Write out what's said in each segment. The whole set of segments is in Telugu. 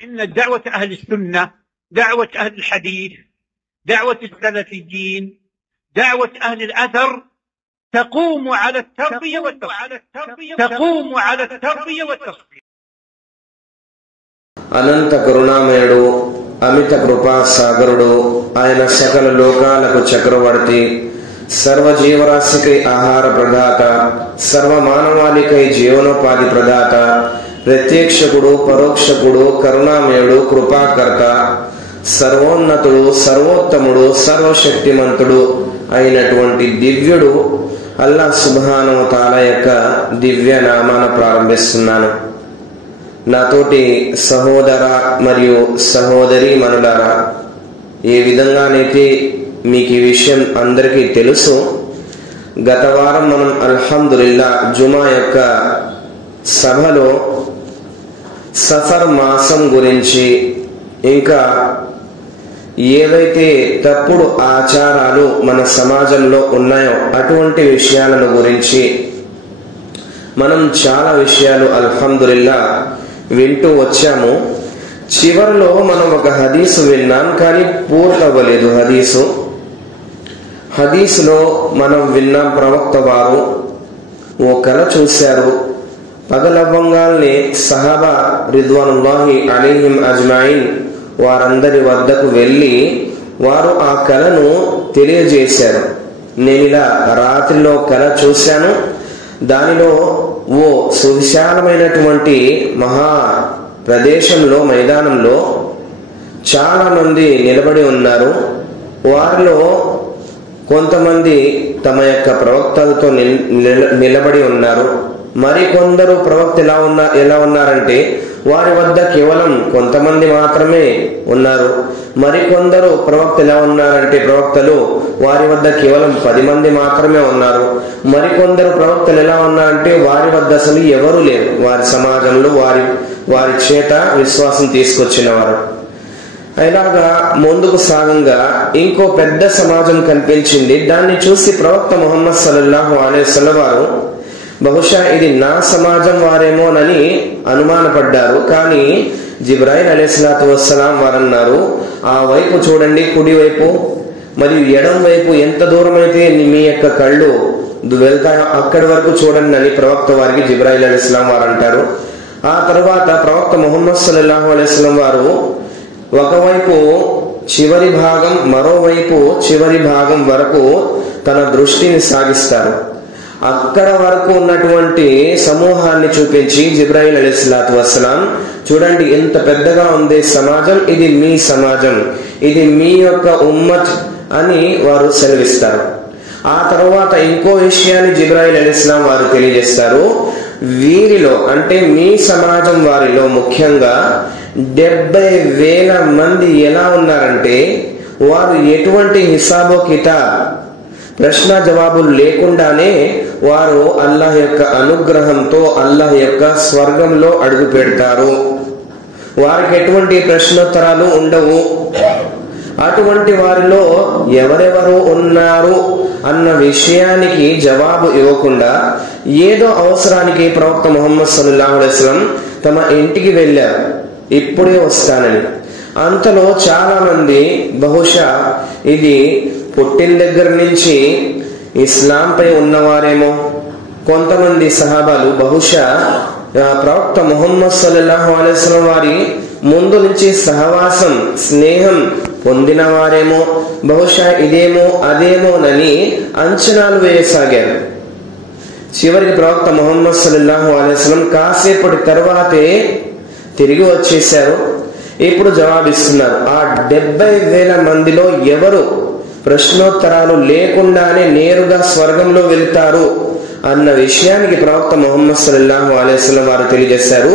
إن دعوة أهل السنة، دعوة أهل الحديث، دعوة السلفيين، دعوة أهل الأثر تقوم على التربية والتصفية. అనంత కరుణామయుడు, అమిత కృపా సాగరుడు, ఆయన సకల లోకాలకు చక్రవర్తి, సర్వజీవరాశికై ఆహార ప్రదాత, సర్వ మానవాళికై జీవనోపాధి ప్రదాత, ప్రత్యక్షకుడు, పరోక్షకుడు, కరుణామయుడు, కృపాకర్త, సర్వోన్నతుడు, సర్వోత్తముడు, సర్వశక్తిమంతుడు అయినటువంటి దివ్యుడు అల్లాహ్ సుబ్హానహు వ తఆలా యొక్క దివ్య నామాన ప్రారంభిస్తున్నాను. నాతోటి సహోదర మరియు సహోదరి మనులారా, ఏ విధంగానైతే మీకు ఈ విషయం అందరికీ తెలుసు, గత వారం మనం అల్హమ్దులిల్లా జుమా యొక్క సభలో సఫర్ మాసం గురించి, ఇంకా ఏవైతే తప్పుడు ఆచారాలు మన సమాజంలో ఉన్నాయో అటువంటి విషయాలను గురించి మనం చాలా విషయాలు అల్హమ్దులిల్లా వింటూ వచ్చాము. చివరిలో మనం ఒక హదీసు విన్నాం, కానీ పూర్తవ్వలేదు. హదీసులో మనం విన్నాం, ప్రవక్త వారు ఓ కల చూశారు. పగలవ్వంగాల్ని సహాబా రిద్వానుల్లాహి అలైహిం అజ్మాయిన్ వారందరి వద్దకు వెళ్ళి వారు ఆ కలను తెలియజేశారు. నేను ఇలా రాత్రిలో కల చూశాను, దానిలో ఓ సువిశాలమైనటువంటి మహా ప్రదేశంలో, మైదానంలో చాలా మంది నిలబడి ఉన్నారు. వారిలో కొంతమంది తమ యొక్క ప్రవక్తలతో నిలబడి ఉన్నారు. మరికొందరు ప్రవక్త ఎలా ఉన్నారంటే వారి వద్ద కేవలం కొంతమంది మాత్రమే ఉన్నారు. మరికొందరు ప్రవక్త ఎలా ఉన్నారంటే ప్రవక్తలు వారి వద్ద కేవలం 10 మంది మాత్రమే ఉన్నారు. మరికొందరు ప్రవక్తలు ఎలా ఉన్నారంటే వారి వద్ద అసలు ఎవరు లేరు. వారి సమాజంలో వారి చేత విశ్వాసం తీసుకొచ్చిన వారు. ఇలాగా ముందుకు సాగంగా ఇంకో పెద్ద సమాజం కనిపించింది. దాన్ని చూసి ప్రవక్త ముహమ్మద్ సల్లల్లాహు అలైహి వసల్లం వారు బహుశా ఇది నా సమాజం వారేమోనని అనుమానపడ్డారు. కానీ జిబ్రాయిల్ అలైహిస్సలాతు వస్సలాం వారన్నారు, ఆ వైపు చూడండి, కుడి వైపు మరియు ఎడం వైపు ఎంత దూరం అయితే మీ యొక్క కళ్ళు వెళ్తాయో అక్కడి వరకు చూడండి అని ప్రవక్త వారికి జిబ్రాయిల్ అలైహిస్సలాం వారు అంటారు. ఆ తర్వాత ప్రవక్త ముహమ్మద్ సల్లల్లాహు అలైహి వసల్లం వారు ఒకవైపు చివరి భాగం, మరోవైపు చివరి భాగం వరకు తన దృష్టిని సాగిస్తారు. అక్కడ వరకు ఉన్నటువంటి సమూహాన్ని చూపించి జిబ్రాయిల్ అలైహిస్సలాతు వస్సలాం, చూడండి ఎంత పెద్దగా ఉంది సమాజం, ఇది మీ సమాజం, ఇది మీ యొక్క ఉమ్మత్ అని వారు సెలవిస్తారు. ఆ తర్వాత ఇంకో విషయాన్ని జిబ్రాయిల్ అలైహిస్సలాం వారు తెలియజేస్తారు. వీరిలో అంటే మీ సమాజం వారిలో ముఖ్యంగా 70,000 మంది ఎలా ఉన్నారంటే వారు ఎటువంటి హిసాబో కితాబ్, ప్రశ్న జవాబులు లేకుండానే వారు అల్లాహ్ యొక్క అనుగ్రహంతో అల్లాహ్ యొక్క స్వర్గంలో అడుగు పెడతారు. వారికి ఎటువంటి ప్రశ్నోత్తరాలు ఉండవు. అటువంటి వారిలో ఎవరెవరు ఉన్నారు అన్న విషయానికి జవాబు ఇవ్వకుండా ఏదో అవసరానికి ప్రవక్త ముహమ్మద్ సల్లల్లాహు అలైహి వసల్లం తమ ఇంటికి వెళ్ళారు, ఇప్పుడే వస్తానని. అంతలో చాలా మంది బహుశా ఇది పుట్టిన దగ్గర నుంచి ఇస్లాంపై ఉన్నవారేమో, కొంతమంది సహాబాలు బహుశా ప్రవక్త ముహమ్మద్ సల్లల్లాహు అలైహి వసల్లం వారి ముందు నుంచి సహవాసం, స్నేహం పొందిన వారేమో, బహుశా ఇదేమో అదేమోనని అంచనాలు వేయసాగారు. చివరికి ప్రవక్త ముహమ్మద్ సల్లల్లాహు అలైహి వసల్లం కాసేపటి తర్వాతే తిరిగి వచ్చేశారు. ఇప్పుడు జవాబిస్తున్నారు. ఆ 70,000 మందిలో ఎవరు ప్రశ్నోత్తరాలు లేకుండానే నేరుగా స్వర్గంలో వెళ్తారు అన్న విషయానికి ప్రవక్త ముహమ్మద్ సల్లల్లాహు అలైహి వసల్లం వారు తెలియజేశారు.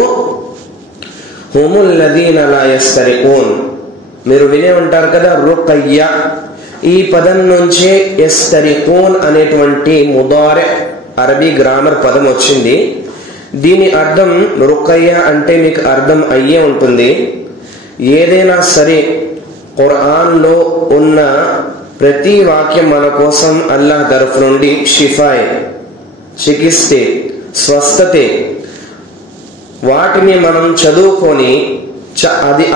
హుముల్ లదీన లా యస్తరిఖూన్. మీరు వినే ఉంటారు కదా, రుకయ్య. ఈ పదం నుంచే యస్తరిఖూన్ అనేటువంటి ముదారి అరబీ గ్రామర్ పదం వచ్చింది. దీని అర్థం రుకయ్య అంటే మీకు అర్థం అయ్యే ఉంటుంది. ఏదైనా సరే ఖురాన్లో ఉన్న ప్రతి వాక్యం మన కోసం అల్లాహ్ తరఫు నుండి షిఫాయ్, చికిత్సే, స్వస్థతే. వాటిని మనం చదువుకొని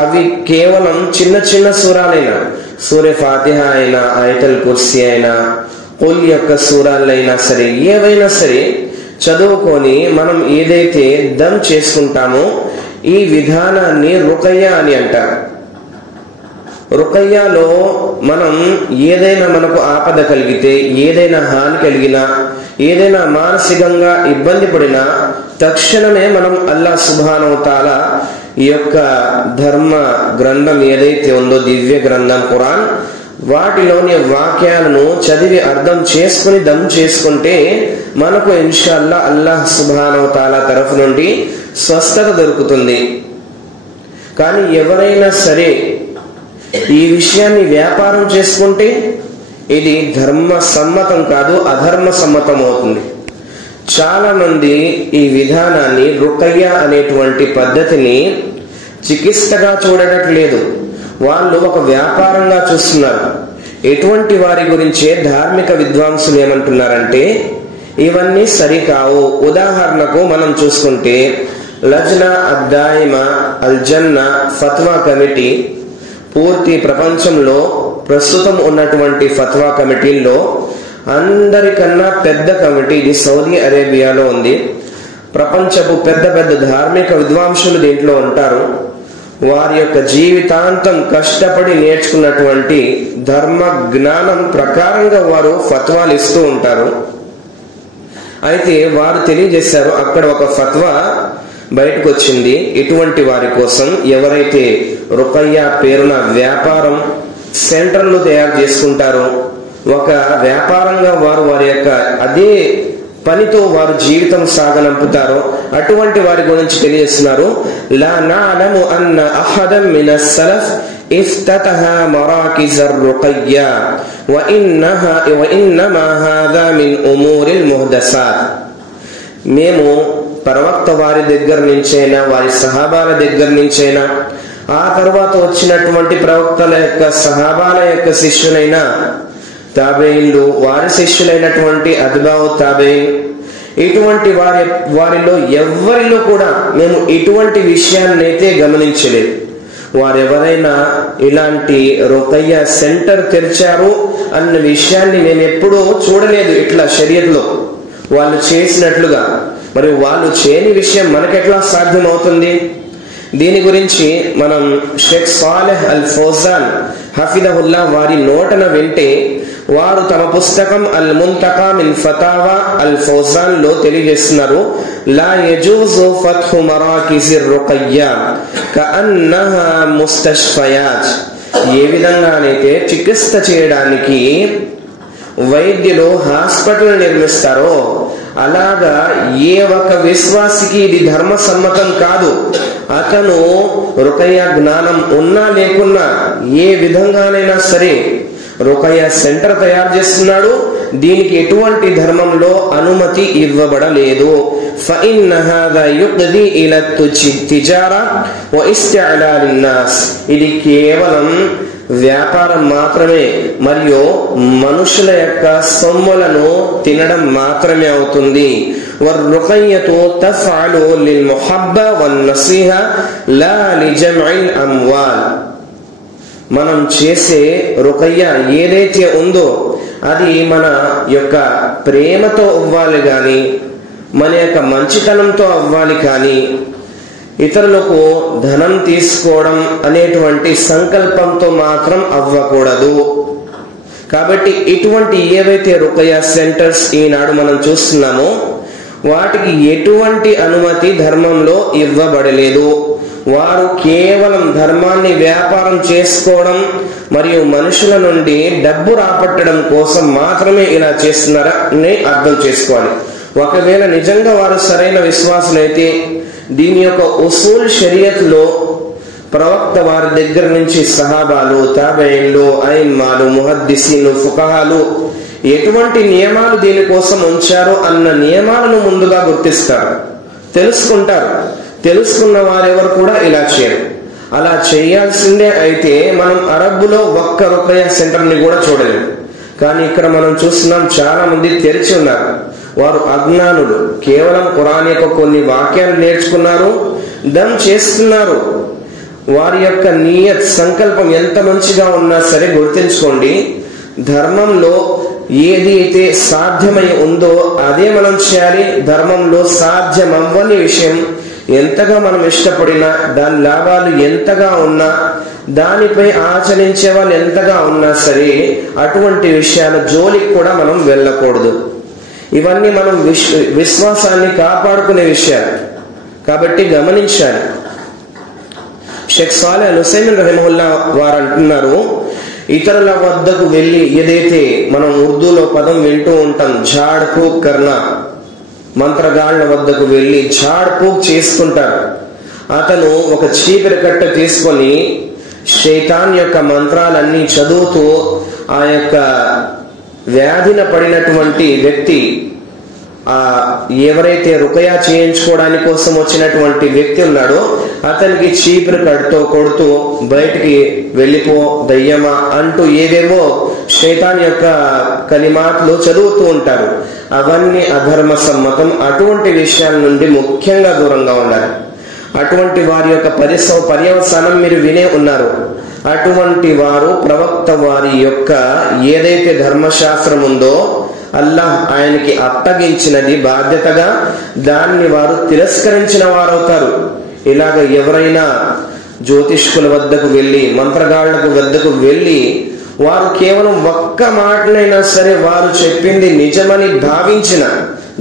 అవి కేవలం చిన్న చిన్న సూరాలైనా, సూరే ఫాతిహా అయినా, ఆయతుల్ కుర్సీ అయినా, కుల్ యొక్క సూరాలైనా సరే, ఏవైనా సరే చదువుకొని మనం ఏదైతే దమ్ చేసుకుంటామో ఈ విధానాన్ని రుకయ్య అని అంటారు. రుకయ్యాలో మనం ఏదైనా మనకు ఆపద కలిగితే, ఏదైనా హాని కలిగినా, ఏదైనా మానసికంగా ఇబ్బంది పడినా తక్షణమే మనం అల్లాహ్ సుబ్హానహు వ తఆలా ఈ యొక్క ధర్మ గ్రంథం ఏదైతే ఉందో, దివ్య గ్రంథం ఖురాన్, వాటిలోని వాక్యాలను చదివి అర్థం చేసుకుని దమ్ చేసుకుంటే మనకు ఇన్షాల్లా అల్లాహ్ సుబ్హానహు వ తఆలా తరఫు నుండి స్వస్థత దొరుకుతుంది. కానీ ఎవరైనా సరే ఈ విషయాన్ని వ్యాపారం చేసుకుంటే ఇది ధర్మ సమ్మతం కాదు, అధర్మ సమ్మతం అవుతుంది. చాలా మంది ఈ విధానాన్ని, రుకయ్య అనేటువంటి పద్ధతిని చికిత్సగా చూడట్లేదు, వాళ్ళు ఒక వ్యాపారంగా చూస్తున్నారు. ఎటువంటి వారి గురించే ధార్మిక విద్వాంసులు ఏమంటున్నారంటే ఇవన్నీ సరికావు. ఉదాహరణకు మనం చూసుకుంటే లజ్నా అద్దాయిమా అల్ జన్నా ఫత్వా కమిటీ, పూర్తి ప్రపంచంలో ప్రస్తుతం ఉన్నటువంటి ఫత్వా కమిటీల్లో అందరికన్నా పెద్ద కమిటీ ఇది సౌదీ అరేబియాలో ఉంది. ప్రపంచపు పెద్ద పెద్ద ధార్మిక విద్వాంసులు దీంట్లో ఉంటారు. వారి యొక్క జీవితాంతం కష్టపడి నేర్చుకున్నటువంటి ధర్మ జ్ఞానం ప్రకారంగా వారు ఫత్వాలు ఇస్తూ ఉంటారు. అయితే వారు తెలియజేశారు, అక్కడ ఒక ఫత్వా బయటకు వచ్చింది. ఇటువంటి వారి కోసం ఎవరైతే రుకయ్య పేరున వ్యాపారం సెంటర్లు తయారు చేసుకుంటారో, ఒక వ్యాపారంగా వారు వారి యొక్క అదే పనితో వారు జీవితం సాగనంపుతారో అటువంటి వారి గురించి తెలియజేస్తున్నారు. లా నఅలము అన్న అహదం మినస్ సలఫ్ ఇఫ్తతహ మరాకిజ్ రుకయ్య వ ఇన్నమా హాదా మిన్ ఉమూరిల్ ముహదసాత్. మేము ప్రవక్త వారి దగ్గర నుంచైనా, వారి సహాబాల దగ్గర నుంచైనా, ఆ తర్వాత వచ్చినటువంటి ప్రవక్తల యొక్క సహాబాల యొక్క శిష్యులైనా, తాబేయిన్లు, వారి శిష్యులైనటువంటి అత్బాउ తాబేయిన్, ఇటువంటి వారిలో ఎవరిలో కూడా మేము ఇటువంటి విషయాన్నైతే గమనించలేదు. వారెవరైనా ఇలాంటి రుకయ్య సెంటర్ తెరిచారు అన్న విషయాన్ని నేను ఎప్పుడూ చూడలేదు. ఇట్లా షరియత్లో వాళ్ళు చేసినట్లుగా మరి వాళ్ళు చేయని విషయం మనకెట్లా సాధ్యమవుతుంది? దీని గురించి మనం షేక్ సాలెహ్ అల్ ఫౌజాన్ హఫిదహుల్లా వారి నోటన వింటే, వారు తమ పుస్తకం అల్ ముంతకా మిన్ ఫతావా అల్ ఫౌజాన్ లో తెలియజేస్తున్నారు, లా యజూజు ఫత్హు మరాకిజిర్ రుకయ్య కఅన్నహా ముస్తష్ఫయాత్. ఏ విధంగానైతే చికిత్స చేయడానికి వైద్యులు హాస్పిటల్ నిర్మిస్తారో అలాగా ఏ ఒక విశ్వాసికి ఇది ధర్మ సమ్మతం కాదు. అతను రుకయ్య జ్ఞానం ఉన్నా లేకున్నా ఏ విధంగానైనా సరే రుకయ్య సెంటర్ తయారు చేస్తున్నాడు, దీనికి ఎటువంటి ధర్మంలో అనుమతి ఇవ్వబడలేదు. ఫఇన్న హాదా యుక్ది ఇలా తిజారా వ ఇస్తిఅలాల్ నాస్. ఇది కేవలం వ్యాపారం మాత్రమే మరియు మనుషుల యొక్క సొమ్ములను తినడం మాత్రమే అవుతుంది. వర్-రుకయ్యతు తఫఅలు లిల్ ముహబ్బ వన్ నసీహా లా లిజమ్ఇల్ అమ్వాల్. మనం చేసే రుకయ్య ఏదైతే ఉందో అది మన యొక్క ప్రేమతో అవ్వాలి కానీ, మన యొక్క మంచితనంతో అవ్వాలి కానీ, ఇతరులకు ధనం తీసుకోవడం అనేటువంటి సంకల్పంతో మాత్రం అవ్వకూడదు. కాబట్టి ఇటువంటి ఏవైతే రుకయ్య సెంటర్స్ ఈనాడు మనం చూస్తున్నామో వాటికి ఎటువంటి అనుమతి ధర్మంలో ఇవ్వబడలేదు. వారు కేవలం ధర్మాన్ని వ్యాపారం చేసుకోవడం మరియు మనుషుల నుండి డబ్బు రాబట్టడం కోసం మాత్రమే ఇలా చేస్తున్నారని అర్థం చేసుకోవాలి. ఒకవేళ నిజంగా వారు సరైన విశ్వాసులైతే దీని యొక్క ఉసూల్ షరియత్ లో ప్రవక్త వారి దగ్గర నుంచి సహాబాలు, తాబేయిన్లు, ఐమ్మాలు, ముహద్దిసీన్లు, ఫుకహాలు ఎటువంటి నియమాలు దీనికోసం ఉంచారో అన్న నియమాలను ముందుగా గుర్తిస్తారు, తెలుసుకుంటారు. తెలుసుకున్న వారెవరు కూడా ఇలా చేయరు. అలా చేయాల్సిందే. అయితే మనం అరబ్బులో ఒక్క రుకయ్య సెంటర్ ని కూడా చూడలేము. కానీ ఇక్కడ మనం చూస్తున్నాం, చాలా మంది తెరిచి ఉన్నారు. వారు అజ్ఞానులు, కేవలం ఖురాన్ యొక్క కొన్ని వాక్యాలు నేర్చుకున్నారు, దమ్ చేస్తున్నారు. వారి యొక్క నియత్ సంకల్పం ఎంత మంచిగా ఉన్నా సరే గుర్తుంచుకోండి, ధర్మంలో ఏది అయితే సాధ్యమై ఉందో అదే మనం చేయాలి. ధర్మంలో సాధ్యమవ్వని విషయం ఎంతగా మనం ఇష్టపడినా, దాని లాభాలు ఎంతగా ఉన్నా, దానిపై ఆచరించే వాళ్ళు ఎంతగా ఉన్నా సరే అటువంటి విషయాల జోలికి కూడా మనం వెళ్ళకూడదు. ఇవన్నీ మనం విశ్వాసాన్ని కాపాడుకునే విషయాలు కాబట్టి గమనించాలి. షేక్ సాలెహ్ అల్ హుసైమిన్ రహిమహుల్లా వారు అంటున్నారు, ఇతరుల వద్దకు వెళ్ళి ఏదైతే మనం ఉర్దూలో పదం వింటూ ఉంటాం ఝాడ్ ఫూక్ కర్నా, మంత్రగాళ్ల వద్దకు వెళ్ళి ఝాడ్ ఫూక్ చేసుకుంటారు. అతను ఒక చీపిరి కట్ట తీసుకొని శైతాన్ యొక్క మంత్రాలన్నీ చదువుతూ ఆ యొక్క వ్యాధిన పడినటువంటి వ్యక్తి, ఎవరైతే రుకయా చేయించుకోవడానికి కోసం వచ్చినటువంటి వ్యక్తి ఉన్నాడో అతనికి చీపురు కడుతూ కొడుతూ బయటికి వెళ్ళిపో దయ్యమా అంటూ ఏవేవో శైతాన్ యొక్క కలిమాట్లు చదువుతూ ఉంటారు. అవన్నీ అధర్మ సమ్మతం. అటువంటి విషయాల నుండి ముఖ్యంగా దూరంగా ఉండాలి. అటువంటి వారి యొక్క పర్యవసానం మీరు వినే ఉన్నారు. అటువంటి వారు ప్రవక్త వారి యొక్క ఏదైతే ధర్మశాస్త్రం ఉందో అల్లాహ్ ఆయనకి అప్పగించినది బాధ్యతగా దాన్ని వారు తిరస్కరించిన వారవుతారు. ఇలాగ ఎవరైనా జ్యోతిష్కుల వద్దకు వెళ్ళి మంత్రగాళ్లకు వద్దకు వెళ్ళి వారు కేవలం ఒక్క మాటనైనా సరే వారు చెప్పింది నిజమని భావించిన,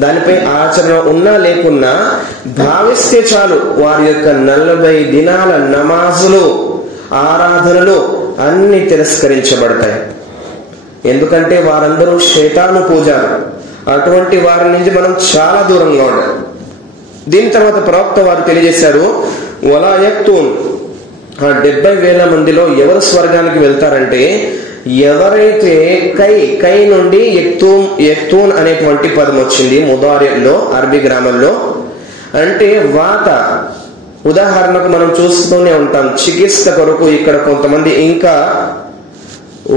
దానిపై ఆచరణ ఉన్నా లేకున్నా భావిస్తే చాలు, వారి యొక్క 40 దినాల నమాజులు ఆరాధనలు అన్ని తిరస్కరించబడతాయి. ఎందుకంటే వారందరూ శైతాను పూజారు. అటువంటి వారి నుంచి మనం చాలా దూరంగా ఉండాలి. దీని తర్వాత ప్రవక్త వారు తెలియజేశారు, వలా యక్తూన్, 70,000 మందిలో ఎవరు స్వర్గానికి వెళ్తారంటే ఎవరైతే కై నుండి యక్తూన్ అనేటువంటి పదం వచ్చింది ముదారిలో, అరబీ గ్రామంలో. అంటే వాత. ఉదాహరణకు మనం చూస్తూనే ఉంటాం, చికిత్స కొరకు ఇక్కడ కొంతమంది ఇంకా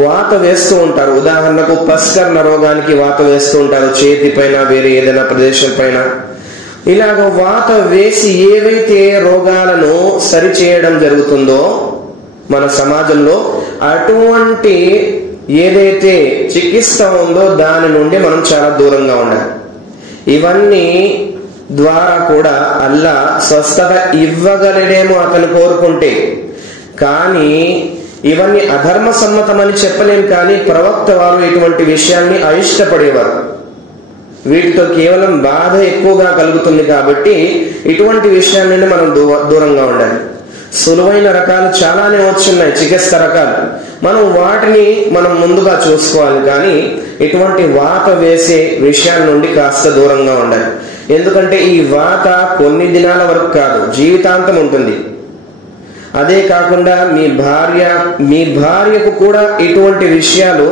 వాత వేస్తూ ఉంటారు. ఉదాహరణకు పస్కర్ణ రోగానికి వాత వేస్తూ ఉంటారు, చేతి పైన వేరే ఏదైనా ప్రదేశం పైన. ఇలాగ వాత వేసి ఏవైతే రోగాలను సరిచేయడం జరుగుతుందో మన సమాజంలో, అటువంటి ఏదైతే చికిత్స ఉందో దాని నుండి మనం చాలా దూరంగా ఉండాలి. ఇవన్నీ ద్వారా కూడా అల్లా స్వస్థత ఇవ్వగలడేమో అతను కోరుకుంటే, కానీ ఇవన్నీ అధర్మ సమ్మతమని చెప్పలేం. కానీ ప్రవక్త వారు ఇటువంటి విషయాన్ని అయిష్టపడేవారు. వీటితో కేవలం బాధ ఎక్కువగా కలుగుతుంది కాబట్టి ఇటువంటి విషయాల నుండి మనం దూరంగా ఉండాలి. సులువైన రకాలు చాలానే వచ్చున్నాయి, చికిత్స రకాలు. మనం వాటిని మనం ముందుగా చూసుకోవాలి. కానీ ఇటువంటి వాత వేసే విషయాల నుండి కాస్త దూరంగా ఉండాలి. ఎందుకంటే ఈ వాత కొన్ని దినాల వరకు కాదు, జీవితాంతం ఉంటుంది. అదే కాకుండా మీ భార్యకు కూడా ఇటువంటి విషయాలు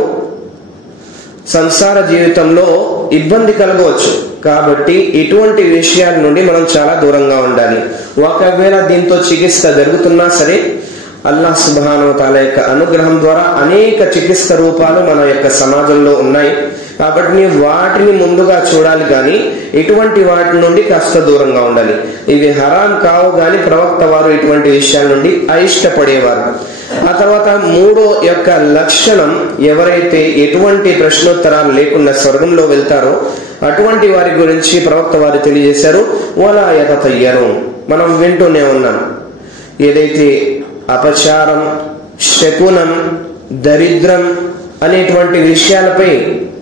సంసార జీవితంలో ఇబ్బంది కలగవచ్చు. కాబట్టి ఇటువంటి విషయాల నుండి మనం చాలా దూరంగా ఉండాలి. ఒకవేళ దీంతో చికిత్స జరుగుతున్నా సరే అల్లాహ్ సుబ్హానహు వ తఆలా యొక్క అనుగ్రహం ద్వారా అనేక చికిత్స రూపాలు మన యొక్క సమాజంలో ఉన్నాయి. కాబట్టి వాటిని ముందుగా చూడాలి, కానీ ఇటువంటి వాటి నుండి కాస్త దూరంగా ఉండాలి. ఇవి హరాం కావు, కానీ ప్రవక్త వారు ఇటువంటి విషయాల నుండి అయిష్టపడేవారు. ఆ తర్వాత 3వ యొక్క లక్షణం, ఎవరైతే ఎటువంటి ప్రశ్నోత్తరాలు లేకుండా స్వర్గంలో వెళ్తారో అటువంటి వారి గురించి ప్రవక్త వారు తెలియజేశారు, వలా యతతయ్యరు. మనం వింటూనే ఉన్నాం, ఏదైతే అపచారం, శకునం, దరిద్రం అనేటువంటి విషయాలపై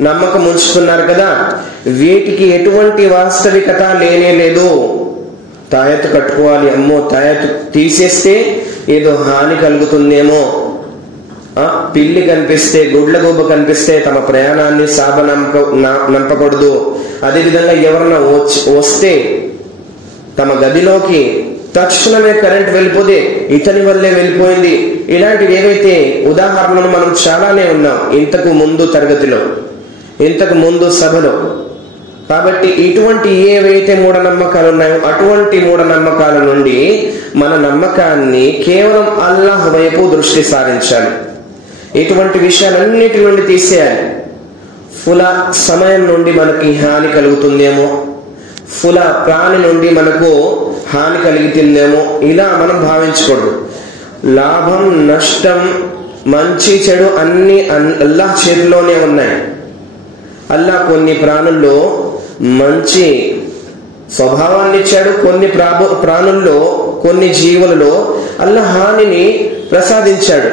నమ్మకం ఉంచుతున్నారు కదా, వీటికి ఎటువంటి వాస్తవికత లేనే లేదు. తాయత్తు కట్టుకోవాలి, అమ్మో తాయత్తు తీసేస్తే ఏదో హాని కలుగుతుందేమో, పిల్లి కనిపిస్తే, గుడ్లగూబ కనిపిస్తే తమ ప్రయాణాన్ని నంపకూడదు. అదేవిధంగా ఎవరన్నా వస్తే తమ గదిలోకి తక్షణమే కరెంట్ వెళ్ళిపోతే ఇతని వల్లే వెళ్ళిపోయింది. ఇలాంటివి ఏవైతే ఉదాహరణలు మనం చాలానే ఉన్నాం ఇంతకు ముందు తరగతిలో, ఇంతకు ముందు సభలో. కాబట్టి ఇటువంటి ఏవైతే మూఢనమ్మకాలు ఉన్నాయో అటువంటి మూఢనమ్మకాల నుండి మన నమ్మకాన్ని కేవలం అల్లాహ్ వైపు దృష్టి సారించాలి. ఇటువంటి విషయాలన్నిటి నుండి తీసేయాలి. ఫుల సమయం నుండి మనకి హాని కలుగుతుందేమో, ఫుల ప్రాణి నుండి మనకు హాని కలిగితుందేమో, ఇలా మనం భావించకూడదు. లాభం నష్టం మంచి చెడు అన్ని అల్లాహ్ చేతిలోనే ఉన్నాయి. అల్లాహ్ కొన్ని ప్రాణుల్లో మంచి స్వభావాన్ని ఇచ్చాడు, కొన్ని ప్రాణుల్లో కొన్ని జీవులలో అల్లాహ్ హానిని ప్రసాదించాడు.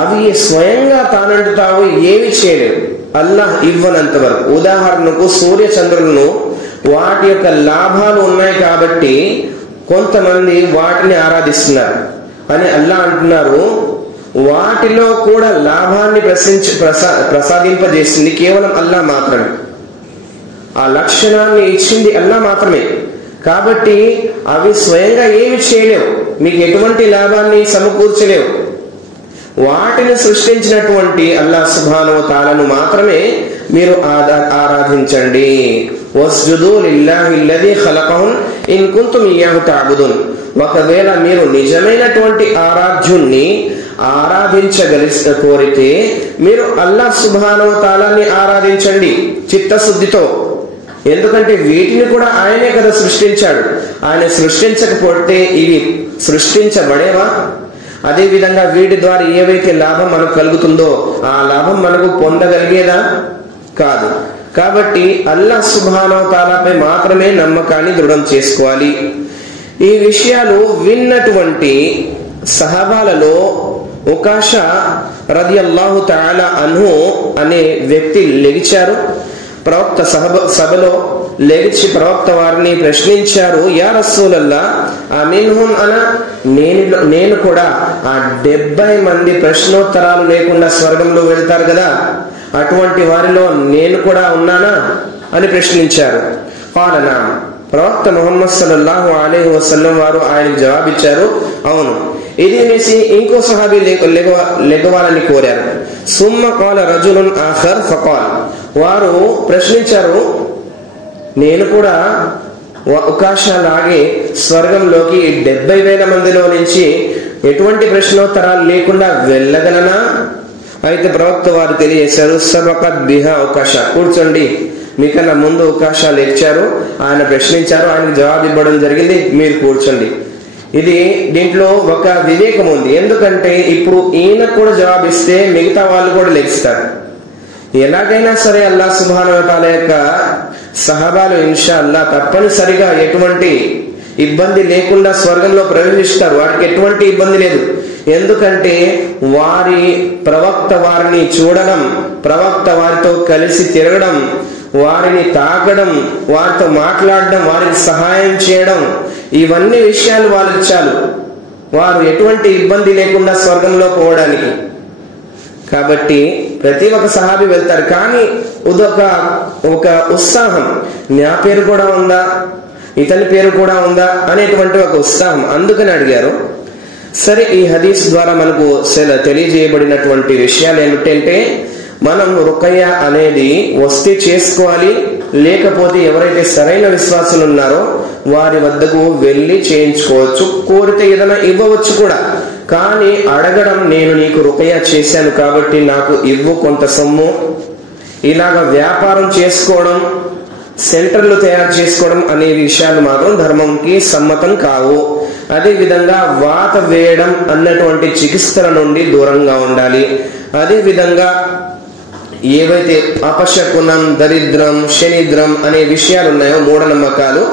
అవి స్వయంగా తానంటు తావు ఏమి చేయలేవు అల్లాహ్ ఇవ్వనంత వరకు. ఉదాహరణకు సూర్య చంద్రులను వాటి యొక్క లాభాలు ఉన్నాయి కాబట్టి కొంతమంది వాటిని ఆరాధిస్తున్నారు అని అల్లాహ్ అంటున్నారు. వాటిలో కూడా లాభాన్ని ప్రసాదింపజేసింది కేవలం అల్లాహ్ మాత్రమే. ఆ లక్షణాన్ని ఇచ్చింది అల్లాహ్ మాత్రమే. కాబట్టి అవి స్వయంగా ఏమి చేయలేవు, మీకు ఎటువంటి లాభాన్ని సమకూర్చలేవు. వాటిని సృష్టించినటువంటి అల్లాహ్ సుబ్హానహు వ తఆలాను మాత్రమే మీరు ఆరాధించండి. వస్జుదు లిల్లాహి అల్లదీ ఖలఖహున్ ఇన్ కుంతుం ఇయ్యాహు తఅబుదున్. ఒకవేళ మీరు నిజమైనటువంటి ఆరాధ్యుణ్ణి ఆరాధించగలిసిన కోరితే మీరు అల్లాహ్ సుబ్హానహు వ తఆలాని ఆరాధించండి చిత్తశుద్ధితో. ఎందుకంటే వీటిని కూడా ఆయనే కదా సృష్టించాడు. ఆయన సృష్టించకపోతే ఇవి సృష్టించబడేవా? అదే విధంగా వీటి ద్వారా ఏవైతే లాభం మనకు కలుగుతుందో ఆ లాభం మనకు పొందగలిగేదా? కాదు. కాబట్టి అల్లాహ్ సుబ్హానహు వ తఆలాపై మాత్రమే నమ్మకాన్ని దృఢం చేసుకోవాలి. ఈ విషయాలు విన్నటువంటి సహాబాలలో ఉకాష రదియల్లాహు తఆలా అన్హు అనే వ్యక్తి లెగిచారు. ప్రవక్త సభలో లేచి ప్రవక్త వారిని ప్రశ్నించారు, యా రసూలల్లాహ్ అమిన్హుం అనా, నేను కూడా ఆ 70 మంది ప్రశ్నోత్తరాలు లేకుండా స్వర్గంలో వెళ్తారు కదా, అటువంటి వారిలో నేను కూడా ఉన్నానా అని ప్రశ్నించారు. కాలనా, ప్రవక్త ముహమ్మద్ సల్లల్లాహు అలైహి వసల్లం వారు ఆయనకు జవాబిచ్చారు, అవును. ఇది అనేసి ఇంకో సహాబీ లెగవాలని కోరారు. సుమ్మ కాల రజులున్ ఆఖర్ ఫకాల్, వారు ప్రశ్నించారు, నేను కూడా అవకాశాలాగే స్వర్గంలోకి 70,000 మందిలో నుంచి ఎటువంటి ప్రశ్నోత్తరాలు లేకుండా వెళ్ళగలనా? అయితే ప్రవక్త వారు తెలియజేశారు, సబకత్ బిహా అవకాశ, కూర్చోండి, మీకన్నా ముందు అవకాశాలు ఇచ్చారు, ఆయన ప్రశ్నించారు, ఆయనకు జవాబు ఇవ్వడం జరిగింది, మీరు కూర్చోండి. ఇది దీంట్లో ఒక వివేకం ఉంది. ఎందుకంటే ఇప్పుడు ఈయన కూడా జవాబిస్తే మిగతా వాళ్ళు కూడా లెగిస్తారు. ఎలాగైనా సరే అల్లాహ్ సుబ్హానహు వ తఆలా యొక్క సహాబాలు ఇన్షా అల్లాహ్ తప్పనిసరిగా ఎటువంటి ఇబ్బంది లేకుండా స్వర్గంలో ప్రవేశిస్తారు. వారికి ఎటువంటి ఇబ్బంది లేదు. ఎందుకంటే వారి ప్రవక్త వారిని చూడడం, ప్రవక్త వారితో కలిసి తిరగడం, వారిని తాకడం, వారితో మాట్లాడడం, వారికి సహాయం చేయడం, ఇవన్నీ విషయాలు వాళ్ళకి చాలు, వారు ఎటువంటి ఇబ్బంది లేకుండా స్వర్గంలో పోవడానికి. కాబట్టి ప్రతి ఒక్క సహాబీ వెళ్తారు. కానీ ఒక ఉత్సాహం, నా పేరు కూడా ఉందా, ఇతని పేరు కూడా ఉందా అనేటువంటి ఒక ఉత్సాహం, అందుకని అడిగారు. సరే, ఈ హదీస్ ద్వారా మనకు తెలియజేయబడినటువంటి విషయాలు ఏమిటంటే, మనం రుకయ్య అనేది వస్తే చేసుకోవాలి, లేకపోతే ఎవరైతే సరైన విశ్వాసులు ఉన్నారో వారి వద్దకు వెళ్ళి చేయించుకోవచ్చు. కోరితే ఏదైనా ఇవ్వవచ్చు కూడా. కానీ అడగడం, నేను నీకు రుకయ్య చేశాను కాబట్టి నాకు ఇవ్వు కొంత సొమ్ము, ఇలాగ వ్యాపారం చేసుకోవడం, సెంటర్లు తయారు చేసుకోవడం అనే విషయాలు మాత్రం ధర్మంకి సమ్మతం కావు. అదే విధంగా వాత వేయడం అన్నటువంటి చికిత్సల నుండి దూరంగా ఉండాలి. అదే విధంగా ఏవైతే అపశకునం, దరిద్రం, శనిద్రం అనే విషయాలు ఉన్నాయో, మూఢనమ్మకాలు,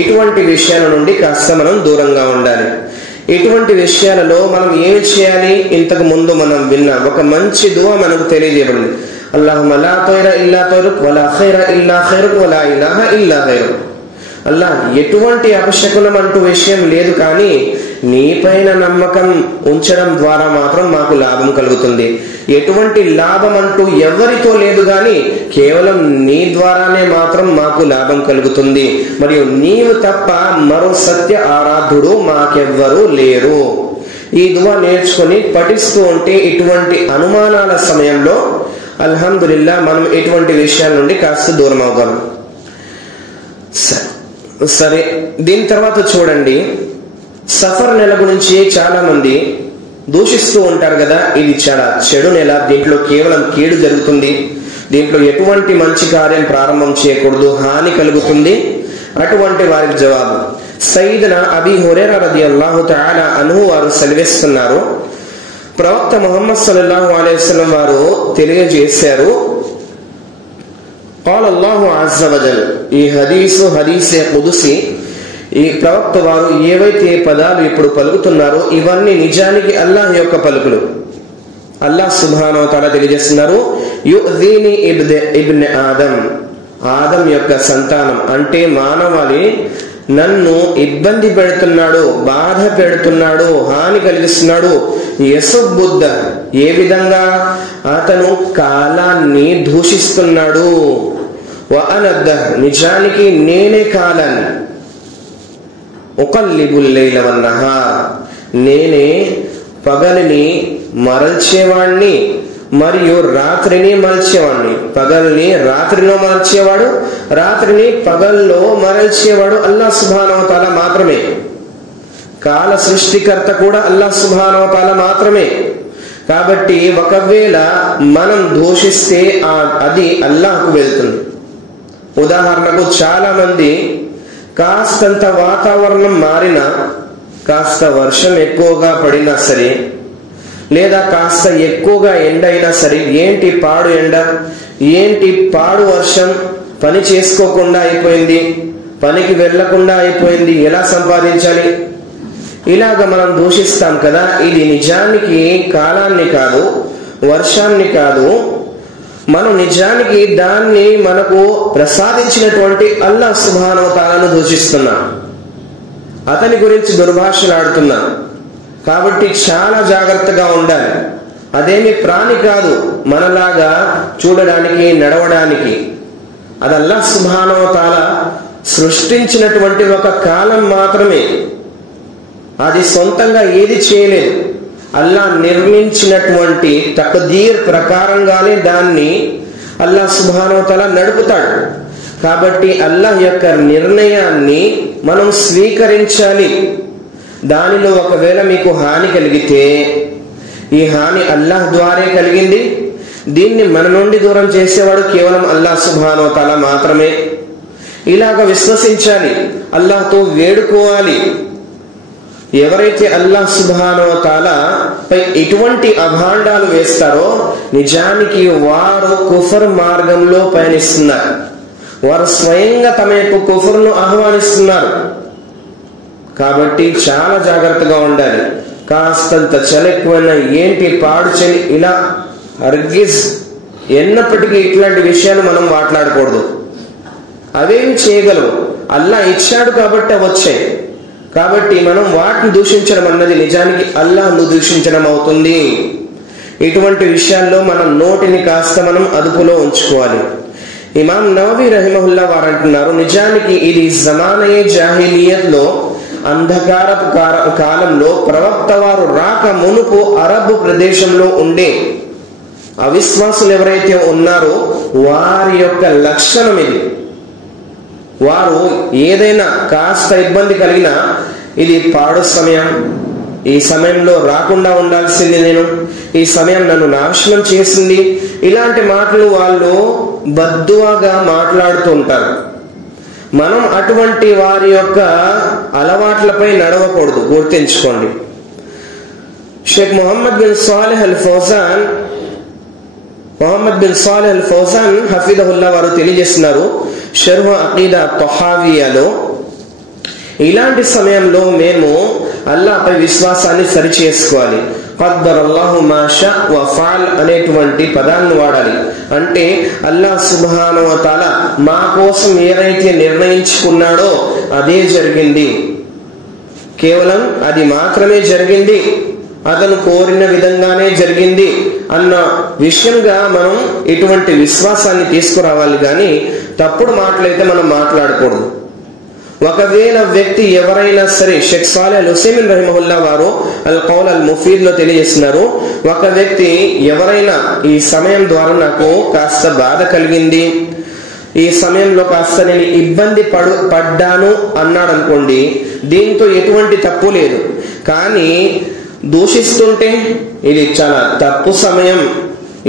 ఇటువంటి విషయాల నుండి కాస్త మనం దూరంగా ఉండాలి. ఇటువంటి విషయాలలో మనం ఏమి చేయాలి? ఇంతకు ముందు మనం విన్న ఒక మంచి దువా మనకు తెలియజేయబడింది. అల్లాహుమ్మ లా తైర ఇల్లా తైరుక్ వలా ఖైర ఇల్లా ఖైరుక్ వలా ఇలాహ ఇల్లా ఖైరుక్. అల్లాహ్, ఎటువంటి అపశకునం అంటూ విషయం లేదు, కానీ నీపైన నమ్మకం ఉంచడం ద్వారా మాత్రం మాకు లాభం కలుగుతుంది. ఎటువంటి లాభం అంటూ ఎవరితో లేదు, కానీ కేవలం నీ ద్వారానే మాత్రం మాకు లాభం కలుగుతుంది. మరియు నీవు తప్ప మరో సత్య ఆరాధుడు మాకెవ్వరూ లేరు. ఈ దువా నేర్చుకొని పఠిస్తూ ఉంటే ఇటువంటి అనుమానాల సమయంలో అల్హమ్దులిల్లా మనం ఎటువంటి విషయాల నుండి కాస్త దూరం అవ్వగలం. సరే, దీని తర్వాత చూడండి, సఫర్ నెల గురించి చాలా మంది దూషిస్తూ ఉంటారు కదా, ఇది చాలా చెడు నెల, దీంట్లో కేవలం కీడు జరుగుతుంది, దీంట్లో ఎటువంటి మంచి కార్యం ప్రారంభం చేయకూడదు, హాని కలుగుతుంది. అటువంటి వారికి జవాబు, సయ్యిదనా అబీ హురైరా రదియల్లాహు తఆలా అన్హు వారు సెలవిస్తున్నారు, ప్రవక్త ముహమ్మద్ సల్లల్లాహు అలైహి వసల్లం వారు తెలియజేశారు, قال الله عز وجل. ఈ హదీసే కుదుసి. ఈ ప్రవక్త వారు ఏవైతే పదాలు ఇప్పుడు పలుకుతున్నారో ఇవన్నీ నిజానికి అల్లాహ్ యొక్క పలుకులు. అల్లాహ్ సుబ్హానహు వ తఆలా తెలియజేస్తున్నారు, యు'దీని ఇబ్న్ ఆదం, ఆదం యొక్క సంతానం అంటే మానవాళి నన్ను ఇబ్బంది పెడుతున్నాడు, బాధ పెడుతున్నాడు, హాని కలిగిస్తున్నాడు. యసుబుద్ద, ఏ విధంగా? అతను కాలాన్ని దూషిస్తున్నాడు. వఅనద్ద, నిజానికి నేనే కాలాన్ని. ఉకల్లిబుల్ లైల వన్నహార్, నేనే పగలిని మరల్చేవాణ్ణి మరియు రాత్రిని మరల్చేవాణ్ణి. పగల్ని రాత్రిలో మరల్చేవాడు, రాత్రిని పగల్లో మరల్చేవాడు అల్లాహ్ సుబ్హానహు వ తఆలా మాత్రమే. కాల సృష్టికర్త కూడా అల్లాహ్ సుబ్హానహు వ తఆలా మాత్రమే. కాబట్టి ఒకవేళ మనం దూషిస్తే అది అల్లాహ్కు వెళ్తుంది. ఉదాహరణకు చాలా మంది కాస్తంత వాతావరణం మారినా, కాస్త వర్షం ఎక్కువగా పడినా సరే, లేదా కాస్త ఎక్కువగా ఎండ అయినా సరే, ఏంటి పాడు ఎండ, ఏంటి పాడు వర్షం, పని చేసుకోకుండా అయిపోయింది, పనికి వెళ్లకుండా అయిపోయింది, ఎలా సంపాదించాలి, ఇలాగ మనం దూషిస్తాం కదా. ఇది నిజానికి కాలాన్ని కాదు, వర్షాన్ని కాదు, మనం నిజానికి దాన్ని మనకు ప్రసాదించినటువంటి అల్లాహ్ సుబ్హానహు వ తఆలాను దూషిస్తున్నాం, అతని గురించి దుర్భాషలాడుతున్నాం. కాబట్టి చాలా జాగ్రత్తగా ఉండాలి. అదేమి ప్రాణి కాదు మనలాగా చూడడానికి, నడవడానికి. అది అల్లాహ్ సుబ్హానహు వ తఆలా సృష్టించినటువంటి ఒక కాలం మాత్రమే. అది సొంతంగా ఏది చేయలేదు. అల్లాహ్ నిర్మించినటువంటి తక్దీర్ ప్రకారంగానే దాన్ని అల్లాహ్ సుబ్హానహు వ తఆలా నడుపుతాడు. కాబట్టి అల్లాహ్ యొక్క నిర్ణయాన్ని మనం స్వీకరించాలి. దానిలో ఒకవేళ మీకు హాని కలిగితే ఈ హాని అల్లాహ్ ద్వారే కలిగింది. దీన్ని మన నుండి దూరం చేసేవాడు కేవలం అల్లాహ్ సుబ్హానహు వ తఆలా మాత్రమే. ఇలాగ విశ్వసించాలి, అల్లాహ్తో వేడుకోవాలి. ఎవరైతే అల్లాహ్ సుబ్హానహు వ తఆలా పై ఇటువంటి అభాండాలు వేస్తారో నిజానికి వారు కుఫర్ మార్గంలో పయనిస్తున్నారు. వారు స్వయంగా తమ యొక్క కుఫర్ను ఆహ్వానిస్తున్నారు. కాబట్టి చాలా జాగ్రత్తగా ఉండాలి. కాస్తంత చలి ఎక్కువైనా, ఏంటి పాడు చలి, ఇలా హర్గిజ్ ఎన్నప్పటికీ ఇట్లాంటి విషయాలు మనం మాట్లాడకూడదు. అవేం చేయగలవు, అల్లాహ్ ఇచ్చాడు కాబట్టి వచ్చాయి. కాబట్టి మనం వాటిని దూషించడం అన్నది నిజానికి అల్లాహ్ను దూషించడం అవుతుంది. ఇటువంటి విషయాల్లో మనం నోటిని కాస్త మనం అదుపులో ఉంచుకోవాలి. ఇమాం నవవి రహిమహుల్లా వారు అంటున్నారు, నిజానికి ఇది జమానయే జాహిలియత్ లో, అంధకారపు కాలంలో ప్రవక్త వారు రాక మునుపు అరబ్ ప్రదేశంలో ఉండే అవిశ్వాసులు ఎవరైతే ఉన్నారో వారి యొక్క లక్షణం ఇది. వారు ఏదైనా కాస్త ఇబ్బంది కలిగినా ఇది పాడు సమయం, ఈ సమయంలో రాకుండా ఉండాల్సింది నేను, ఈ సమయం నన్ను నాశనం చేసింది, ఇలాంటి మాటలు వాళ్ళు బద్దువాగా మాట్లాడుతూ ఉంటారు. మనం అటువంటి వారి యొక్క అలవాట్లపై నడవకూడదు, గుర్తించుకోండి. షేక్ మొహమ్మద్ బిన్ సాలిహ్ అల్ ఫౌజాన్ హఫీదహుల్లా వారు తెలియజేస్తున్నారు షర్హ్ అకీదా తహావియాలో, ఇలాంటి సమయంలో మేము అల్లాహ్పై విశ్వాసాన్ని సరిచేసుకోవాలి. ఖద్దరల్లాహు మా షా వ ఫఅల్ అనేటువంటి పదాన్ని వాడాలి. అంటే అల్లాహ్ సుబ్హానహు వ తఆలా మా కోసం ఏదైతే నిర్ణయించుకున్నాడో అదే జరిగింది, కేవలం అది మాత్రమే జరిగింది, అతను కోరిన విధంగానే జరిగింది అన్న విషయంగా మనం ఇటువంటి విశ్వాసాన్ని తీసుకురావాలి. కానీ తప్పుడు మాటలైతే మనం మాట్లాడకూడదు. ఒకవేళ వ్యక్తి ఎవరైనా సరే, షేక్ సాలిహ్ అల్ ఉసైమిన్ రహిమహుల్లా వారు అల్ కౌల్ అల్ ముఫీద్ లో తెలియజేస్తున్నారు, ఒక వ్యక్తి ఎవరైనా ఈ సమయం ద్వారా నాకు కాస్త బాధ కలిగింది, ఈ సమయంలో కాస్త నేను ఇబ్బంది పడ్డాను అన్నాడు అనుకోండి, దీంతో ఎటువంటి తప్పు లేదు. కానీ దూషిస్తుంటే ఇది చాలా తప్పు సమయం,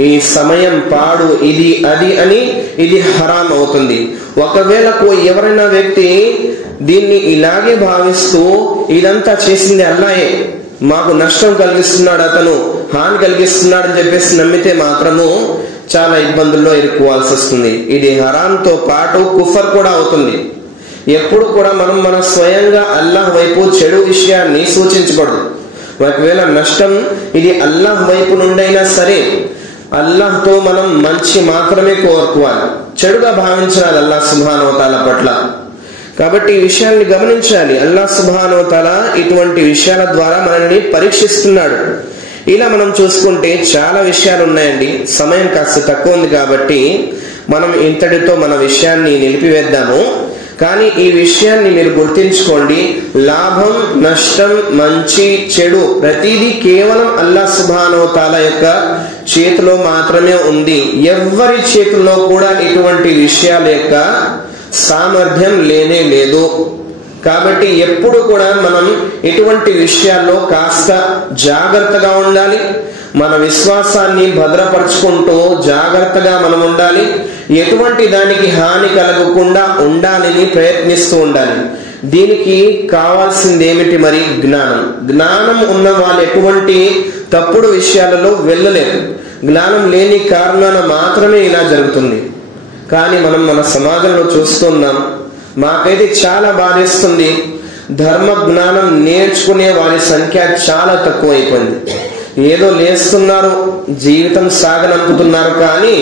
ఈ సమయం పాడు, ఇది అది అని ఇది హరాం అవుతుంది. ఒకవేళ ఎవరైనా వ్యక్తి దీన్ని ఇలాగే భావిస్తూ ఇదంతా చేసింది అల్లాహే, మాకు నష్టం కలిగిస్తున్నాడు, అతను హాని కలిగిస్తున్నాడు అని చెప్పేసి నమ్మితే మాత్రము చాలా ఇబ్బందుల్లో ఇరుక్కోవాల్సి వస్తుంది. ఇది హరాంతో పాటు కుఫర్ కూడా అవుతుంది. ఎప్పుడు కూడా మనం మన స్వయంగా అల్లాహ్ వైపు చెడు విషయాన్ని సూచించకూడదు. ఒకవేళ నష్టం ఇది అల్లాహ్ వైపు నుండైనా సరే అల్లాహ్తో మనం మంచి మాత్రమే కోరుకోవాలి, చెడుగా భావించాలి అల్లాహ్ సుబ్హానహు వ తఆలా పట్ల. కాబట్టి ఈ విషయాన్ని గమనించాలి. అల్లాహ్ సుబ్హానహు వ తఆలా ఇటువంటి విషయాల ద్వారా మనల్ని పరీక్షిస్తున్నాడు. ఇలా మనం చూసుకుంటే చాలా విషయాలు ఉన్నాయండి. సమయం కాస్త తక్కువ ఉంది కాబట్టి మనం ఇంతటితో మన విషయాన్ని నిలిపివేద్దాము. కానీ ఈ విషయాన్ని మీరు గుర్తించుకోండి, లాభం నష్టం మంచి చెడు ప్రతిదీ కేవలం అల్లాహ్ సుబ్హానహు వ తఆలా యొక్క చేతిలో మాత్రమే ఉంది. ఎవ్వరి చేతిలో కూడా ఇటువంటి విషయాల యొక్క సామర్థ్యం లేనే లేదు. కాబట్టి ఎప్పుడు కూడా మనం ఇటువంటి విషయాల్లో కాస్త జాగ్రత్తగా ఉండాలి. మన విశ్వాసాన్ని భద్రపరుచుకుంటూ జాగ్రత్తగా మనం ఉండాలి. ఎటువంటి దానికి హాని కలగకుండా ఉండాలని ప్రయత్నిస్తూ ఉండాలి. దీనికి కావాల్సింది ఏమిటి మరి? జ్ఞానం. జ్ఞానం ఉన్న వాళ్ళు ఎటువంటి తప్పుడు విషయాలలో వెళ్ళలేరు. జ్ఞానం లేని కారణాన మాత్రమే ఇలా జరుగుతుంది. కానీ మనం మన సమాజంలో చూస్తున్నాం, మాకైతే చాలా బాధేస్తుంది, ధర్మ జ్ఞానం నేర్చుకునే వారి సంఖ్య చాలా తక్కువైపోయింది. ఏదో లేస్తున్నారు, జీవితం సాగనంపుతున్నారు, కానీ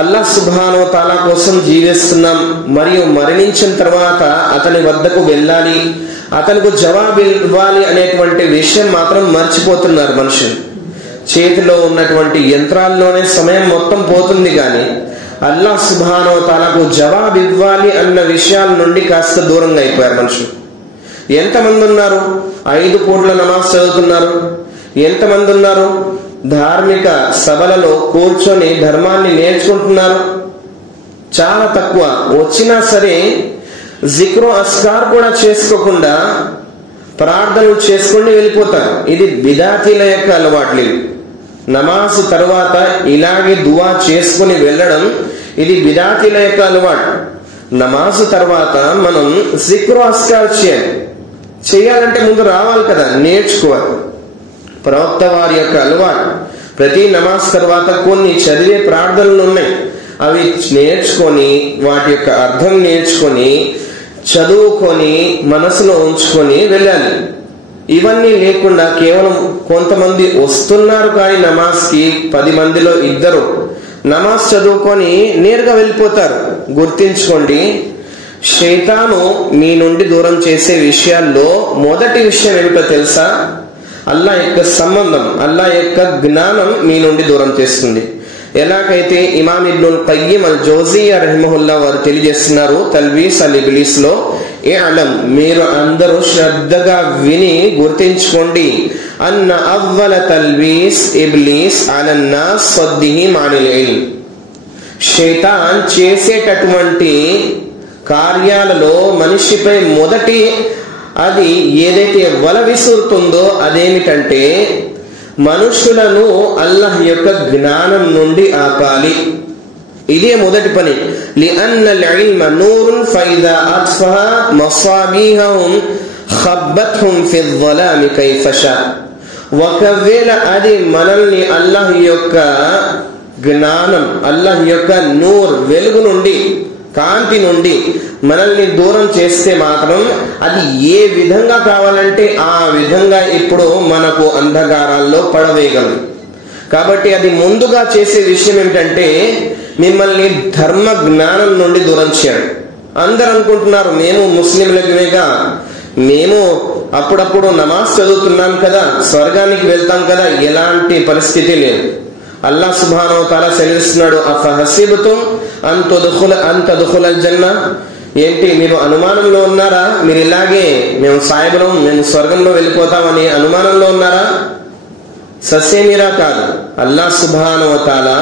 అల్లాహ్ సుబ్హానహు వ తఆలా కోసం జీవిస్తున్నాం మరియు మరణించిన తర్వాత అతని వద్దకు వెళ్ళాలి, అతనికి జవాబు ఇవ్వాలి అనేటువంటి విషయం మాత్రం మర్చిపోతున్నారు మనుషులు. చేతిలో ఉన్నటువంటి యంత్రాల్లోనే సమయం మొత్తం పోతుంది, కానీ అల్లాహ్ సుబ్హానహు వ తఆలాకు జవాబు ఇవ్వాలి అన్న విషయాల నుండి కాస్త దూరంగా అయిపోయారు మనుషులు. ఎంతమంది ఉన్నారు 5 పూట్ల నమాజ్ చదువుతున్నారు? ఎంతమంది ఉన్నారు ధార్మిక సభలలో కూర్చొని ధర్మాన్ని నేర్చుకుంటున్నారు? చాలా తక్కువ. వచ్చినా సరే జిక్రు అస్కార్ కూడా చేసుకోకుండా ప్రార్థనలు చేసుకుని వెళ్ళిపోతారు. ఇది బిదాతీల యొక్క అలవాట్లు. నమాజ్ తర్వాత ఇలాగే దువా చేసుకుని వెళ్ళడం ఇది బిదాతీల యొక్క అలవాటు. నమాజ్ తర్వాత మనం జిక్రు అస్కార్ చేయాలంటే ముందు రావాలి కదా, నేర్చుకోవాలి. ప్రవక్త వారి యొక్క అలవాటు ప్రతి నమాజ్ తర్వాత కొన్ని చదివే ప్రార్థనలు ఉన్నాయి, అవి నేర్చుకొని వాటి యొక్క అర్థం నేర్చుకొని చదువుకొని మనసులో ఉంచుకొని వెళ్ళాలి. ఇవన్నీ లేకుండా కేవలం కొంతమంది వస్తున్నారు కానీ నమాజ్కి 10 మందిలో 2 నమాజ్ చదువుకొని నేరుగా వెళ్ళిపోతారు. గుర్తించుకోండి, శైతాను మీ నుండి దూరం చేసే విషయాల్లో మొదటి విషయం ఏమిటో తెలుసా? అల్లాహ్ యొక్క సంబంధం, అల్లాహ్ యొక్క జ్ఞానం మీ నుండి దూరం చేస్తుంది. ఎలాగైతే ఇమామ్ ఇబ్నుల్ ఖయ్యిమ్ అల్ జౌజియా రహిమహుల్లా వారు తెలియజేస్తున్నారు తల్బీస్ అల్ ఇబ్లీస్ లో, ఇఅలం, మీరు అందరూ శ్రద్ధగా విని గుర్తించుకోండి, అన్న అవ్వల తల్బీస్ ఇబ్లీస్ అలన్ నాస్ సద్దిహిం అనిల్ ఇల్మ్. శైతాన్ చేసేటటువంటి కార్యాలలో మనిషిపై మొదటి అది ఏదైతే వల విసురుతుందో అదేమిటంటే మనుషులను అల్లాహ్ యొక్క జ్ఞానం నుండి ఆపాలి. ఇదే మొదటి పని. లిఅన్నల్ ఇల్మ నూరున్ ఫైదా అత్ఫహా మసాబీహుం ఖబ్బత్హుం ఫిల్ ظలామి కైఫషా. ఒకవేళ అది మనల్ని అల్లాహ్ యొక్క జ్ఞానం, అల్లాహ్ యొక్క నూర్, వెలుగు నుండి, కాంతి నుండి మనల్ని దూరం చేస్తే మాత్రం అది ఏ విధంగా కావాలంటే ఆ విధంగా ఇప్పుడు మనకు అంధకారాల్లో పడవేయగలదు. కాబట్టి అది ముందుగా చేసే విషయం ఏమిటంటే మిమ్మల్ని ధర్మ జ్ఞానం నుండి దూరం చేయడం. అందరు అనుకుంటున్నారు మేము ముస్లింలమేగా, మేము అప్పుడప్పుడు నమాజ్ చదువుతున్నాం కదా, స్వర్గానికి వెళ్తాం కదా. ఎలాంటి పరిస్థితి లేదు. అల్లాహ్ సుబ్హానహు వ తఆలా సెలవిస్తున్నాడు, అఫహసిబతుం అన్ తద్ఖులల్ జన్నా. ఏంటి మీరు అనుమానంలో ఉన్నారా? మీరు ఇలాగే మేము సాయిబులం, మేము స్వర్గంలో వెళ్ళిపోతామని అనుమానంలో ఉన్నారా? ససేమిరా కాదు. అల్లాహ్ సుబ్హానహు వ తఆలా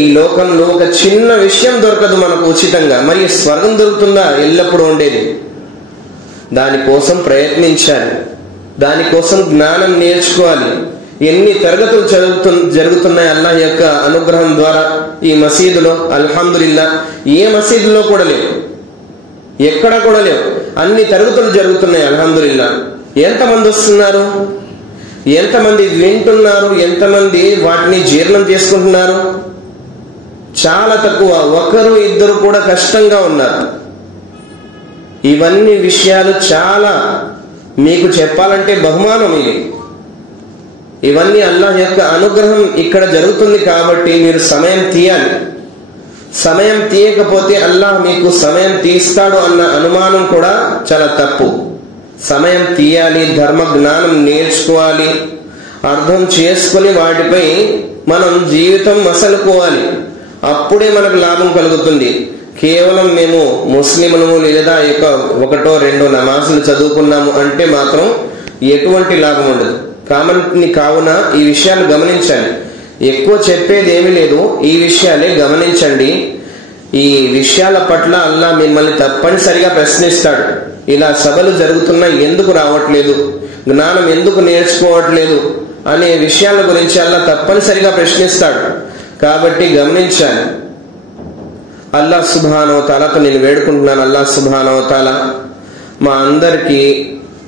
ఈ లోకంలో ఒక చిన్న విషయం దొరకదు మనకు ఉచితంగా. మరి స్వర్గం దొరుకుతుందా? ఎల్లప్పుడూ ఉండేది. దానికోసం ప్రయత్నించాలి, దానికోసం జ్ఞానం నేర్చుకోవాలి. ఎన్ని తరగతులు జరుగుతున్నాయి అల్లాహ్ యొక్క అనుగ్రహం ద్వారా ఈ మసీదులో. అల్హమ్దులిల్లా, ఏ మసీదులో కూడా లేవు. ఎక్కడ కూడా లేవు. అన్ని తరగతులు జరుగుతున్నాయి. అల్హమ్దులిల్లా. ఎంతమంది వస్తున్నారు, ఎంతమంది వింటున్నారు, ఎంతమంది వాటిని జీర్ణం చేసుకుంటున్నారు? చాలా తక్కువ. ఒకరు ఇద్దరు కూడా కష్టంగా ఉన్నారు. ఇవన్నీ విషయాలు చాలా మీకు చెప్పాలంటే బహుమానం. ఇవన్నీ అల్లాహ్ యొక్క అనుగ్రహం ఇక్కడ జరుగుతుంది కాబట్టి మీరు సమయం తీయాలి. సమయం తీయకపోతే అల్లాహ్ మీకు సమయం తీస్తాడు అన్న అనుమానం కూడా చాలా తప్పు. సమయం తీయాలి, ధర్మ జ్ఞానం నేర్చుకోవాలి, అర్థం చేసుకుని వాటిపై మనం జీవితం మసలుకోవాలి. అప్పుడే మనకు లాభం కలుగుతుంది. కేవలం మేము ముస్లింలు లేదా ఒకటో రెండో నమాజులు చదువుకున్నాము అంటే మాత్రం ఎటువంటి లాభం ఉండదు. కావున ఈ విషయాలు గమనించాలి. ఎక్కువ చెప్పేది ఏమీ లేదు, ఈ విషయాలే గమనించండి. ఈ విషయాల పట్ల అల్లాహ్ మిమ్మల్ని తప్పనిసరిగా ప్రశ్నిస్తాడు. ఇలా సభలు జరుగుతున్నా ఎందుకు రావట్లేదు, జ్ఞానం ఎందుకు నేర్చుకోవట్లేదు అనే విషయాల గురించి అల్లాహ్ తప్పనిసరిగా ప్రశ్నిస్తాడు. కాబట్టి గమనించాలి. అల్లాహ్ సుబ్హానహు వ తఆలాతో నేను వేడుకుంటున్నాను, అల్లాహ్ సుబ్హానహు వ తఆలా మా అందరికీ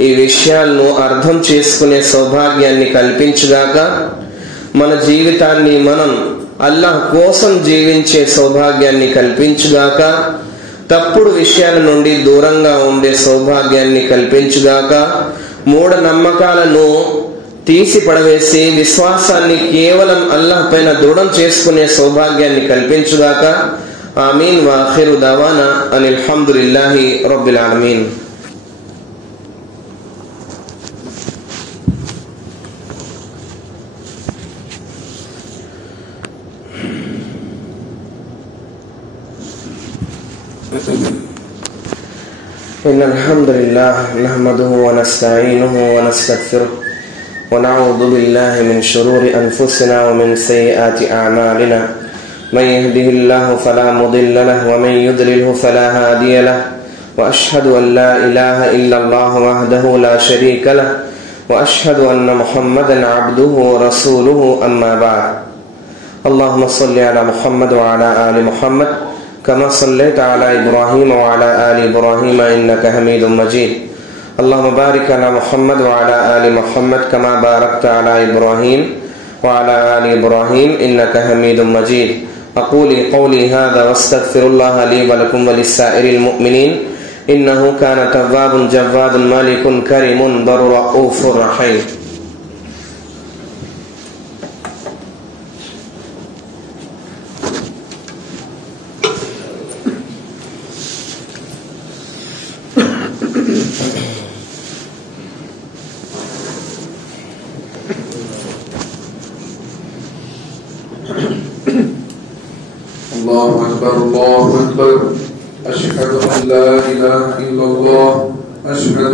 ఈ విషయాలను అర్థం చేసుకునే సౌభాగ్యాన్ని కల్పించుగాక. మన జీవితాన్ని మనం అల్లాహ్ కోసం జీవించే సౌభాగ్యాన్ని కల్పించుగాక. తప్పుడు విషయాల నుండి దూరంగా ఉండే సౌభాగ్యాన్ని కల్పించుగాక. మూఢ నమ్మకాలను తీసి పడవేసి విశ్వాసాన్ని కేవలం అల్లాహ్ పైన దృఢం చేసుకునే సౌభాగ్యాన్ని కల్పించుగాక. ఆమీన్. వాఖిరు దవానా అనిల్ హమ్దులిల్లాహి రబ్బిల్ ఆలమీన్. إن الحمد لله نحمده ونستعينه ونستغفره ونعوذ بالله من شرور أنفسنا ومن سيئات أعمالنا من يهده الله فلا مضل له ومن يضلله فلا هادي له وأشهد أن لا إله إلا الله وحده لا شريك له وأشهد أن محمدا عبده ورسوله أما بعد. اللهم صل على محمد وعلى آل محمد كما صليت على إبراهيم وعلى آل إبراهيم إنك حميد مجيد. اللهم بارك على محمد وعلى آل محمد كما باركت على إبراهيم وعلى آل إبراهيم إنك حميد مجيد. أقول قولي هذا واستغفر الله لي ولكم ولسائر المؤمنين إنه كان توابا جوادا مالك كريم بر رؤوف رحيم. الله أكبر الله أكبر. أشهد أن لا إله إلا الله. أشهد